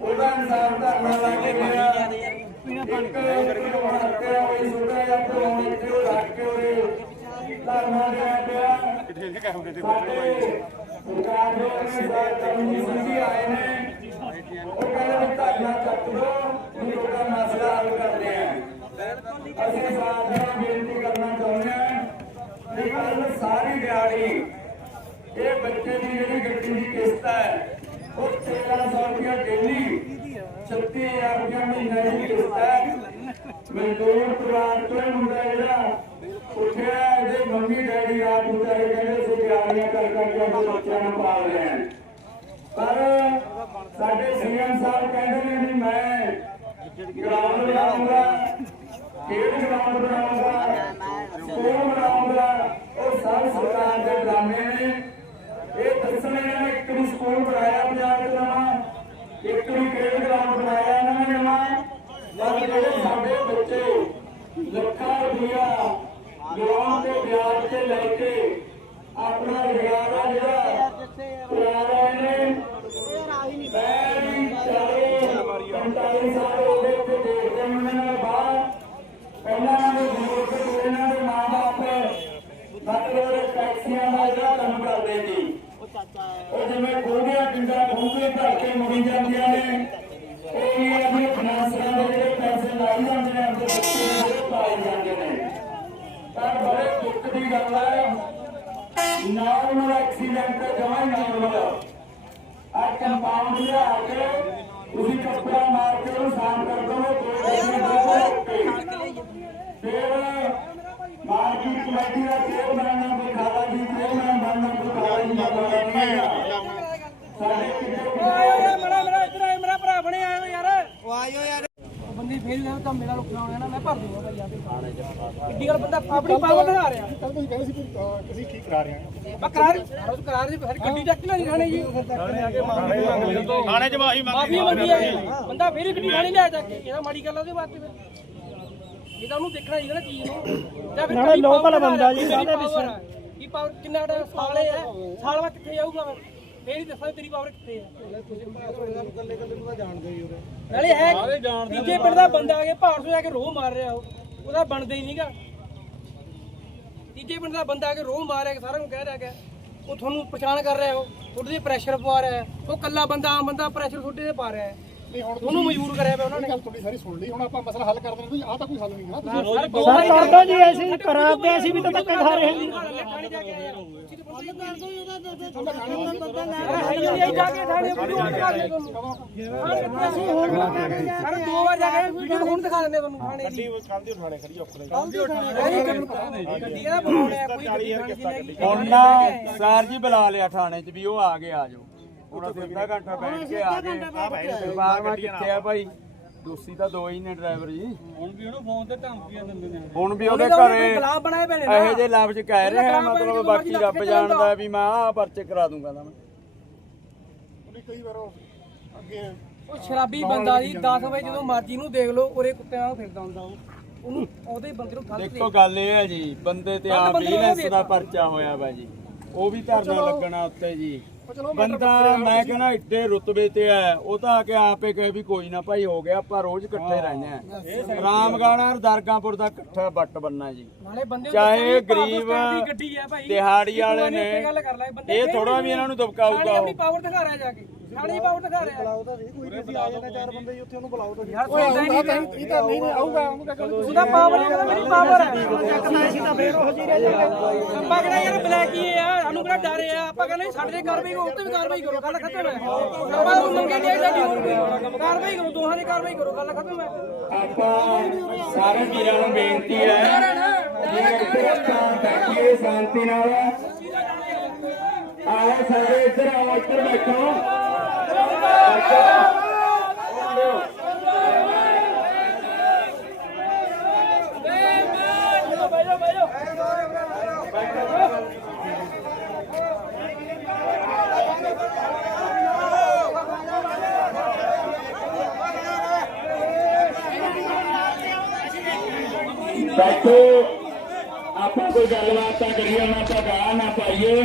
ਉਹਦਾ ਇਨਸਾਨ ਧਰਨਾ ਲਾ ਕੇ ਦੇ ਅਨੁਸਾਰ ਕਾਨੂੰਨੀ ਸੰਧੀ ਆਏ ਨੇ ਉਹ ਕਹਿੰਦੇ ਵੀ ਧਰਨਾ ਚੱਕ ਦੋ ਵੀ ਉਹਦਾ ਮਸਲਾ ਹੱਲ ਕਰਦੇ ਆ ਅਸੀਂ ਸਾਰਿਆਂ ਨੂੰ ਬੇਨਤੀ ਕਰਨਾ ਚਾਹੁੰਦੇ ਹਾਂ ਵੀ ਕੱਲ ਸਾਰੀ ਦਿਹਾੜੀ ਇਹ ਬੱਚੇ ਦੀ ਜਿਹੜੀ ਗੱਡੀ ਦੀ ਕਿਸ਼ਤ ਹੈ, ਉਹ 1300 ਰੁਪਇਆ ਡੇਲੀ 36000 ਰੁਪਇਆ ਮਹੀਨਾ ਦੀ ਕਿਸ਼ਤ ਹੈ। ਮਜ਼ਦੂਰ ਪਰਿਵਾਰ ਤੋਂ ਮੁੰਡਾ ਜਿਹੜਾ ਉੱਠਿਆ, ਇਹਦੇ ਮੰਮੀ ਡੈਡੀ ਰਾਤ ਨੂੰ ਚਾਹੇ ਕਹਿੰਦੇ ਸੀ ਤਿਆਰੀਆਂ ਕਰ ਕਰਕੇ ਆਪਣੇ ਬੱਚਿਆਂ ਨੂੰ ਪਾਲ ਰਹੇ ਹਾਂ ਪਰ ਸਾਡੇ ਸੀਐਮ ਸਾਹਿਬ ਕਹਿੰਦੇ ਨੇ ਵੀ ਮੈਂ ਗਰਾਊਂਡ ਬਣਾਉਂਗਾ, ਖੇਡ ਗਰਾਊਂਡ ਬਣਾਉਂਗਾ ਸਕੂਲ ਬਣਾਉਂਗਾ ਉਹ ਸਭ ਸਰਕਾਰ ਦੇ ਡਰਾਮੇ ਨੇ ਇਹ ਦੱਸਣ ਇਹਨਾਂ ਨੇ ਇੱਕ ਨੂੰ ਸਕੂਲ ਬਣਾਇਆ ਪੰਜਾਬ ਚ ਨਵਾਂ ਇੱਕ ਨੂੰ ਖੇਡ ਗਰਾਊਂਡ ਬਣਾਇਆ ਇਹਨਾਂ ਨੇ ਨਵਾਂ ਪਰ ਜਿਹੜੇ ਸਾਡੇ ਬੱਚੇ ਲੱਖਾਂ ਰੁਪਇਆ ਗਰਾਊਂਡ ਦੇ ਵਿਆਜ ਤੇ ਲੈ ਕੇ ਆਪਣਾ ਰੁਜ਼ਗਾਰ ਜਿਹੜਾ ਕਰਾ ਨੇ ਮੈਂ ਵੀ ਚਾਰੇ 45 ਸਾਲ ਹੋ ਗਏ ਇੱਥੇ ਦੇਖਦੇ ਉਹਨਾਂ ਨਾਲ ਬਾਹਰ ਪਹਿਲਾਂ ਦੇ ਬਜ਼ੁਰਗ ਇਹਨਾਂ ਦੇ ਮਾਂ-ਬਾਪ ਮਤਲਬ ਟੈਕਸੀਆਂ ਦਾ ਜਿਹੜਾ ਕੰਮ ਕਰਦੇ ਸੀ ਉਹ ਜਿਵੇਂ ਖੋਗਿਆ ਪਿੰਡਾਂ ਖੋਗੇ ਭਰ ਕੇ ਮੁੜੀ ਜਾਂਦੀਆਂ ਨੇ ਉਹ ਵੀ ਆਪਣੇ ਫਾਈਨਾਂਸਰਾਂ ਦੇ ਜਿਹੜੇ ਪੈਸੇ ਲਾਈ ਜਾਂਦੇ ਨੇ ਆਪਣੇ ਬੱਚੇ ਦੇ ਪਾਏ ਜਾਂਦੇ ਨੇ ਪਰ ਬੜੇ ਦੁੱਖ ਦੀ ਗੱਲ ਹੈ ਨਾਰਮਲ ਐਕਸੀਡੈਂਟ ਤਾਂ ਜਮਾਂ ਹੀ ਨਾਰਮਲ ਆ। ਕੰਪਾਊਂਡ ਲਿਆ ਕੇ ਤੁਸੀਂ ਕੱਪੜਾ ਮਾਰ ਕੇ ਉਹਨੂੰ ਸਾਫ਼ ਕਰ ਦੋਗੇ ਦੋ ਦਿਨ ਫਿਰ ਮਾਰਕੀਟ ਕਮੇਟੀ ਦਾ ਚੇਅਰਮੈਨ ਨਾਲ ਕੋਈ ਖਾਲਾ ਜੀ ਚੇਅਰਮੈਨ ਬਣਨਾ ਕੋਈ ਖਾਲਾ ਜੀ ਬਣਨਾ ਨਹੀਂ ਹੈ ਸਾਡੇ ਓਏ ਮੇਰਾ ਮੇਰਾ ਇੱਧਰ ਆਏ ਮੇਰਾ ਭਰਾ ਬਣੇ ਆਏ ਯਾਰ। ਉਹ ਆਇਓ ਯਾਰ ਬੰਦੀ ਫੇਲ ਗਿਆ ਤਾਂ ਮੇਰਾ ਰੁਕਣਾ ਹੋਣਾ ਨਾ ਮੈਂ ਭਰ ਦੂੰਗਾ ਭਾਈ ਆ ਕੇ। ਕਿੱਡੀ ਗੱਲ ਬੰਦਾ ਆਪਣੀ ਪਾਵਰ ਦਿਖਾ ਰਿਹਾ। ਕੱਲ ਤੁਸੀਂ ਕਹਿੰਦੇ ਸੀ ਅਸੀਂ ਠੀਕ ਕਰਾ ਰਹੇ ਹਾਂ। ਮੈਂ ਕਰਾਰ ਉਸ ਕਰਾਰ ਦੀ ਹਰ ਗੱਡੀ ਚੱਕ ਲੈਣੀ ਥਾਣੇ ਜੀ। ਥਾਣੇ ਚ ਮਾਹੀ ਮਾਫੀ ਮੰਗੀ ਆ। ਬੰਦਾ ਫੇਰ ਗੱਡੀ ਥਾਣੇ ਲਿਆ ਚੱਕ ਕੇ ਇਹਦਾ ਮਾੜੀ ਗੱਲ ਆ ਉਹਦੇ ਵਾਸਤੇ ਫਿਰ। ਇਹ ਤਾਂ ਉਹਨੂੰ ਦੇਖਣਾ ਚਾਹੀਦਾ ਨਾ ਚੀਜ਼ ਨੂੰ। ਜਾਂ ਫਿਰ local ਬੰਦਾ ਜੀ, ਇਹਦੇ ਪਿੱਛੇ। ਕੀ ਪਾਵਰ ਕਿੰਨਾ ਸਾਲੇ ਆ ਸਾਲ ਬਾਅਦ ਕਿੱਥੇ ਜਾਊਗਾ ਫਿਰ? ਫੇਰ ਹੀ ਦੱਸਾਂ ਤੇਰੀ ਪਾਵਰ ਕਿੱਥੇ ਆ। ਨਾਲੇ ਹੈ ਤੀਜੇ ਪਿੰਡ ਦਾ ਬੰਦਾ ਆ ਕੇ ਭਾਰ ਤੋਂ ਜਾ ਕੇ ਰੋਹ ਮਾਰ ਰਿਹਾ ਉਹ। ਉਹਦਾ ਬਣਦਾ ਹੀ ਨਹੀਂਗਾ ਤੀਜੇ ਪਿੰਡ ਦਾ ਬੰਦਾ ਆ ਕੇ ਰੋਹ ਮਾਰ ਰਿਹਾ ਸਾਰਿਆਂ ਨੂੰ ਕਹਿ ਰਿਹਾ ਕਿ ਉਹ ਤੁਹਾਨੂੰ ਪਛਾਣ ਕਰ ਰਿਹਾ ਉਹ। ਤੁਹਾਡੇ ਤੇ ਪ੍ਰੈਸ਼ਰ ਪਵਾ ਰਿਹਾ ਹੈ। ਉਹ ਕੱਲਾ ਬੰਦਾ ਆਮ ਬੰਦਾ ਪ੍ਰੈਸ਼ਰ ਤੁਹਾਡੇ ਤੇ ਪਾ ਰਿਹਾ ਹੈ। ਨਹੀਂ ਹੁਣ ਉਹਨੂੰ ਮਜਬੂਰ ਕਰਿਆ ਪਿਆ ਉਹਨਾਂ ਨੇ। ਗੱਲ ਤੁਹਾਡੀ ਸਾਰੀ ਸੁਣ ਲਈ ਹੁਣ ਆਪਾਂ ਮਸਲਾ ਹੱਲ ਕਰ ਦਿੰਦੇ ਆਹ ਤਾਂ ਕੋਈ ਹੱਲ ਨਹੀਂ ਹੈ ਨਾ ਸਰ ਕਰਦਾ ਜੀ ਐਸੀ ਕਰਾਤੇ ਅਸੀਂ ਵੀ ਤਾਂ ਧੱਕੇ ਖਾ ਰਹੇ ਹਾਂ। ਜਾ ਕੇ ਥਾਣੇ ਵੀਡੀਓ ਦਿਖਾ ਦੇ ਤੁਹਾਨੂੰ ਅਸੀਂ ਹੁਣ ਸਰ ਦੋ ਵਾਰ ਜਾ ਕੇ ਵੀਡੀਓ ਹੁਣ ਦਿਖਾ ਦਿੰਦੇ ਤੁਹਾਨੂੰ। ਥਾਣੇ ਦੀ। ਕੱਲ ਦੀ ਥਾਣੇ ਖੜੀ ਔਖੜੇ ਗੱਡੀ ਦਾ ਬਣਾਉਣਾ ਕੋਈ ਗੱਡੀ ਥਾਣੇ ਦੀ ਨਹੀਂ ਹੁਣ ਨਾ ਸਰ ਜੀ ਬੁਲਾ ਲਿਆ ਥਾਣੇ 'ਚ ਵੀ ਉਹ ਆ ਗਏ ਆ ਜਾਓ। ਹੁਣ ਅਸੀਂ ਅੱਧਾ ਘੰਟਾ ਬੈਠ ਕੇ ਆ ਗਏ। ਪਰਿਵਾਰ ਕਿੱਥੇ ਆ ਭਾਈ। ਦੋਸੀ ਤਾਂ ਦੋ ਹੀ ਨੇ ਡਰਾਈਵਰ ਜੀ। ਹੁਣ ਵੀ ਉਹਨੂੰ ਫੋਨ ਤੇ ਧਮਕੀਆਂ ਦਿੰਦੇ ਨੇ। ਹੁਣ ਵੀ ਉਹਦੇ ਕੋਈ ਘਰੇ ਗੁਲਾਮ ਬਣਾਏ ਪਏ ਨੇ ਨਾ। ਇਹੋ ਜਿਹੇ ਲਫ਼ਜ਼ ਕਹਿ ਰਹੇ ਆ ਮਤਲਬ ਬਾਕੀ ਰੱਬ ਜਾਣਦਾ ਵੀ ਮੈਂ ਆਹ ਪਰਚੇ ਕਰਾ ਦੂੰਗਾ ਤਾਂ ਮੈਂ। ਉਹਨੇ ਕਈ ਵਾਰ ਉਹ ਅੱਗੇ ਉਹ ਸ਼ਰਾਬੀ ਬੰਦਾ ਜੀ 10 ਵਜੇ ਜਦੋਂ ਮਰਜ਼ੀ ਨੂੰ ਦੇਖ ਲਓ ਉਰੇ ਕੁੱਤਿਆਂ ਨੂੰ ਫਿਰਦਾ ਹੁੰਦਾ ਉਹ। ਉਹਨੂੰ ਉਹਦੇ ਬੰਦੇ ਨੂੰ ਗਲਤ ਦੇਖੋ ਗੱਲ ਇਹ ਹੈ ਜੀ ਬੰਦੇ ਤੇ ਆ ਬੰਦੇ ਨੂੰ ਵਿਜੀਲੈਂਸ ਦਾ ਪਰਚਾ ਹੋਇਆ ਜੀ। ਉਹ ਵੀ ਧਰਨਾ ਲੱਗਣਾ ਉੱਤੇ ਜੀ। ਬੰਦਾ ਮੈਂ ਕਹਿੰਦਾ ਏਡੇ ਰੁਤਬੇ ਤੇ ਆ ਉਹ ਤਾਂ ਆ ਕੇ ਆਪੇ ਕਹੇ ਵੀ ਕੋਈ ਨਾ ਭਾਈ ਹੋ ਗਿਆ ਆਪਾਂ ਰੋਜ਼ ਇਕੱਠੇ ਰਹਿੰਦੇ ਆ ਰਾਮਗਾਣਾ ਦਰਗਾਹਪੁਰ ਦਾ ਇਕੱਠਾ ਬੱਟ ਬੰਨਾ ਜੀ। ਚਾਹੇ ਗਰੀਬ ਦਿਹਾੜੀ ਵਾਲੇ ਨੇ ਇਹ ਥੋੜਾ ਵੀ ਇਹਨਾਂ ਨੂੰ ਦਬਕਾਊਗਾ ਉਹ। ਆਪਣੀ ਪਾਵਰ ਦਿਖਾ ਰਿਹਾ ਜਾ ਕੇ। ਨਾਲੇ ਪਾਵਰ ਦਿਖਾ ਰਿਹਾ। ਕੋਈ ਅਸੀਂ ਆ ਜਾਂਦੇ ਚਾਰ ਬੰਦੇ ਜੀ ਉੱਥੇ ਉਹਨੂੰ ਬੁਲਾਓ ਤਾਂ ਯਾਰ ਸੁਣਦਾ ਹੀ ਨਹੀਂ ਇਹ ਤਾਂ ਨਹੀਂ ਨਹੀਂ ਆਊਗਾ ਉਹਨੂੰ ਕਹਿ ਕੇ ਉਹਦਾ ਪਾਵਰ ਹੈ ਉਹਦਾ ਮੇਰੀ ਪਾਵਰ ਹੈ। ਅਸੀਂ ਤਾਂ ਫੇਰ ਉਹ ਜੀ ਰਹਿ ਜਾਏਗਾ। ਆਪਾਂ ਕਹਿੰਦਾ ਯਾਰ ਬਲੈਕ ਹੀ ਆ ਸਾਨੂੰ ਡਰ ਆ, ਆਪਾਂ ਕਹਿੰਦੇ ਸਾਡੇ ਤੇ ਕਾਰਵਾਈ ਕਰੋ, ਉੱਤੇ ਵੀ ਕਾਰਵਾਈ ਕਰੋ, ਗੱਲ ਖਤਮ ਹੈ। ਆਪਾਂ ਨੂੰ ਮੰਗੇ ਨਹੀਂ ਸਾਡੀ ਹੋਰ ਕਾਰਵਾਈ ਕਰੋ, ਦੋਹਾਂ ਦੀ ਕਾਰਵਾਈ ਕਰੋ, ਗੱਲ ਖਤਮ ਹੈ। ਆਪਾਂ ਸਾਰੇ ਵੀਰਾਂ ਨੂੰ ਬੇਨਤੀ ਹੈ ਬੈਠੀਏ, ਸ਼ਾਂਤੀ ਨਾਲ। ਆਓ ਸਾਰੇ ਇੱਧਰ ਆਓ, ਇੱਧਰ ਬੈਠੋ। ਬੈਠੋ ਆਪਾਂ ਕੋਈ ਗੱਲਬਾਤ ਤਾਂ ਕਰੀਏ ਨਾ ਆਪਾਂ ਗਾਹ ਨਾ ਪਾਈਏ